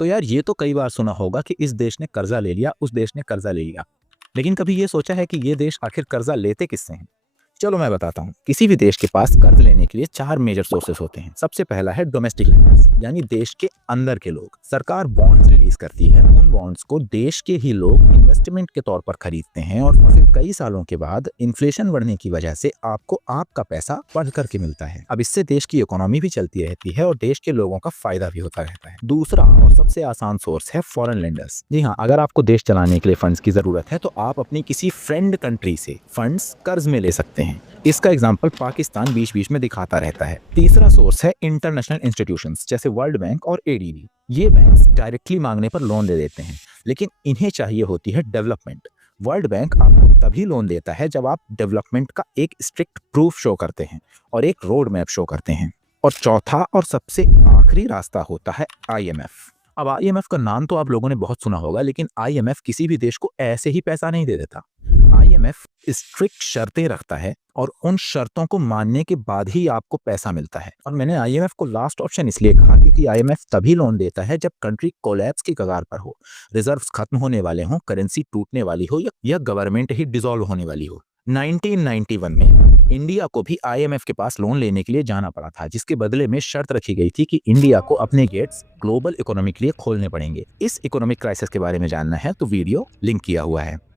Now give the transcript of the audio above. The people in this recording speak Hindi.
तो यार ये तो कई बार सुना होगा कि इस देश ने कर्जा ले लिया, उस देश ने कर्जा ले लिया, लेकिन कभी ये सोचा है कि ये देश आखिर कर्जा लेते किससे हैं? चलो मैं बताता हूँ। किसी भी देश के पास कर्ज लेने के लिए 4 मेजर सोर्सेस होते हैं। सबसे पहला है डोमेस्टिक लेंडर्स, यानी देश के अंदर के लोग। सरकार बॉन्ड्स रिलीज करती है, उन बॉन्ड्स को देश के ही लोग इन्वेस्टमेंट के तौर पर खरीदते हैं और फिर कई सालों के बाद इन्फ्लेशन बढ़ने की वजह से आपको आपका पैसा बढ़ करके मिलता है। अब इससे देश की इकोनॉमी भी चलती रहती है और देश के लोगों का फायदा भी होता रहता है। दूसरा और सबसे आसान सोर्स है फॉरेन लेंडर्स। जी हाँ, अगर आपको देश चलाने के लिए फंड्स की जरूरत है तो आप अपनी किसी फ्रेंड कंट्री से फंड्स कर्ज में ले सकते हैं। इसका एग्जाम्पल पाकिस्तान बीच बीच में दिखाता रहता है। तीसरा सोर्स है इंटरनेशनल इंस्टीट्यूशंस जैसे वर्ल्ड बैंक और एडीबी। ये बैंक्स डायरेक्टली मांगने पर लोन दे देते हैं, लेकिन इन्हें चाहिए होती है डेवलपमेंट। वर्ल्ड बैंक आपको तभी लोन देता है जब आप डेवलपमेंट का एक स्ट्रिक्ट प्रूफ शो करते हैं और एक रोड मैप शो करते हैं। और चौथा और सबसे आखिरी रास्ता होता है आईएमएफ। अब आईएमएफ का नाम तो आप लोगों ने बहुत सुना होगा, लेकिन आईएमएफ किसी भी देश को ऐसे ही पैसा नहीं दे देता। आईएमएफ स्ट्रिक्ट शर्तें रखता है और उन शर्तों को मानने के बाद ही आपको पैसा मिलता है। और मैंने आईएमएफ को लास्ट ऑप्शन इसलिए कहा क्योंकि आईएमएफ तभी लोन देता है जब कंट्री कोलैप्स की कगार पर हो, रिजर्व्स खत्म होने वाले हों, करेंसी टूटने वाली हो या गवर्नमेंट ही डिसॉल्व होने वाली हो। 1991 में इंडिया को भी आईएमएफ के पास लोन लेने के लिए जाना पड़ा था, जिसके बदले में शर्त रखी गई थी कि इंडिया को अपने गेट्स ग्लोबल इकोनॉमी के लिए खोलने पड़ेंगे। इस इकोनॉमिक क्राइसिस के बारे में जानना है तो वीडियो लिंक किया हुआ है।